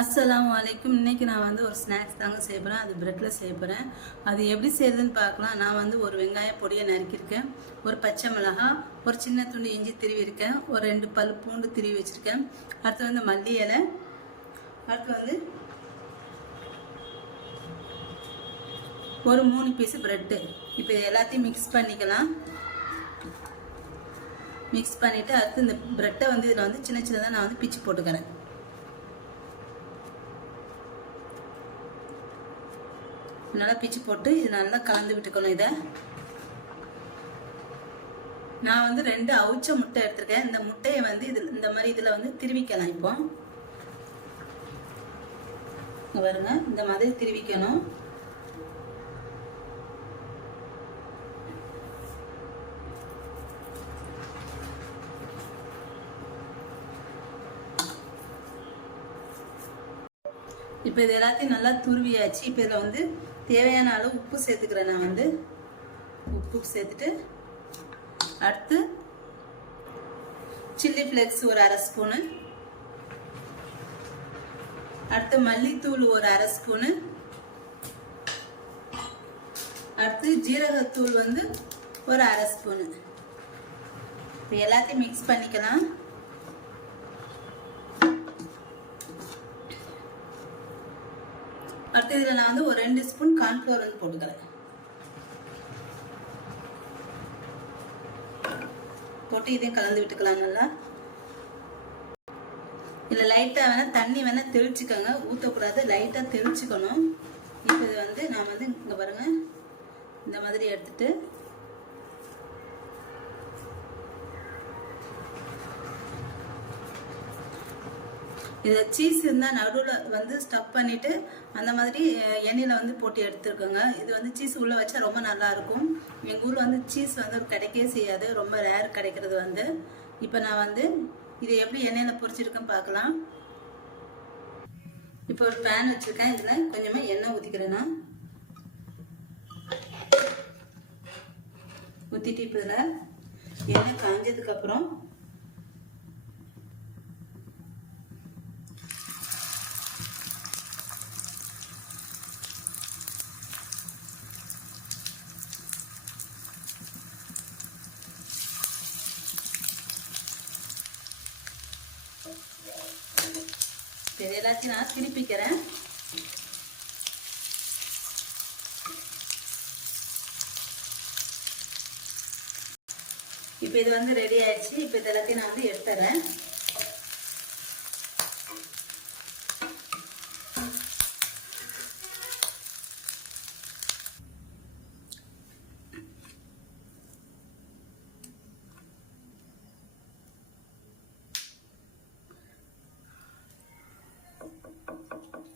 அஸ்லாம் வலைக்கும் இன்றைக்கி நான் வந்து ஒரு ஸ்நாக்ஸ் தாங்க செய்ய போகிறேன் அது ப்ரெட்டில் செய்ய போகிறேன் அது எப்படி செய்யுதுன்னு பார்க்கலாம். நான் வந்து ஒரு வெங்காய பொடியை நறுக்கியிருக்கேன். ஒரு பச்சை மிளகா ஒரு சின்ன துண்டு இஞ்சி திருவிருக்கேன் ஒரு ரெண்டு பல் பூண்டு திருவி வச்சுருக்கேன். அடுத்து வந்து மல்லி இலை. அடுத்து வந்து ஒரு மூணு பீஸு ப்ரெட்டு இப்போ எல்லாத்தையும் மிக்ஸ் பண்ணிக்கலாம். மிக்ஸ் பண்ணிவிட்டு அடுத்து இந்த ப்ரெட்டை வந்து இதில் வந்து சின்ன சின்னதாக நான் வந்து பிச்சு போட்டுக்கிறேன். நல்லா பிச்சு போட்டு இது நல்லா கலந்து விட்டுக்கணும் இதை. நான் வந்து ரெண்டு அவிச்ச முட்டை எடுத்திருக்கேன். இந்த முட்டையை வந்து இதில் இந்த மாதிரி இதில் வந்து திருவிக்கலாம் இப்போ. வருங்க பாருங்க இந்த மாதிரி திருவிக்கணும். இப்போ இது எல்லாத்தையும் நல்லா துருவியாச்சு. இப்போ இதில் வந்து தேவையான அளவு உப்பு சேர்த்துக்கிறேன் நான் வந்து. உப்பு சேர்த்துட்டு அடுத்து சில்லி ஃப்ளேக்ஸ் ஒரு அரை ஸ்பூனு அடுத்து மல்லித்தூள் ஒரு அரை ஸ்பூனு அடுத்து ஜீரகத்தூள் வந்து ஒரு அரை ஸ்பூனு இப்போ எல்லாத்தையும் மிக்ஸ் பண்ணிக்கலாம். அடுத்து இதில் நான் வந்து ஒரு ரெண்டு ஸ்பூன் கார்ன்ஃப்ளவர் வந்து போட்டுக்கிறேன். போட்டு இதையும் கலந்து விட்டுக்கலாம் நல்லா. இதில் லைட்டாக வேணால் தண்ணி வேணால் தெளிச்சுக்கோங்க. ஊற்றக்கூடாது லைட்டாக தெளிச்சுக்கணும். இப்போ இது வந்து நான் வந்து இங்கே பாருங்கள் இந்த மாதிரி எடுத்துட்டு இது சீஸ் இருந்தால் நடுவில் வந்து ஸ்டப் பண்ணிவிட்டு அந்த மாதிரி எண்ணெயில் வந்து போட்டு எடுத்துருக்கோங்க இது வந்து சீஸ் உள்ளே வச்சா ரொம்ப நல்லாயிருக்கும் எங்கள் ஊரில் வந்து சீஸ் வந்து கிடைக்கவே செய்யாது. ரொம்ப ரேர் கிடைக்கிறது வந்து. இப்போ நான் வந்து இதை எப்படி எண்ணெயில் பொறிச்சிருக்கேன்னு பார்க்கலாம். இப்போ ஒரு பேன் வச்சுருக்கேன். இதில் கொஞ்சமாக எண்ணெய் ஊற்றிக்கிறேன்னா ஊற்றிட்டு இப்போ இதில் எண்ணெய் காஞ்சதுக்கப்புறம் சரி எல்லாத்தையும் நான் திருப்பிக்கிறேன். இப்போ இது வந்து ரெடி ஆயிடுச்சு. இப்போ இது எல்லாத்தையும் நான் வந்து எடுத்துறேன்.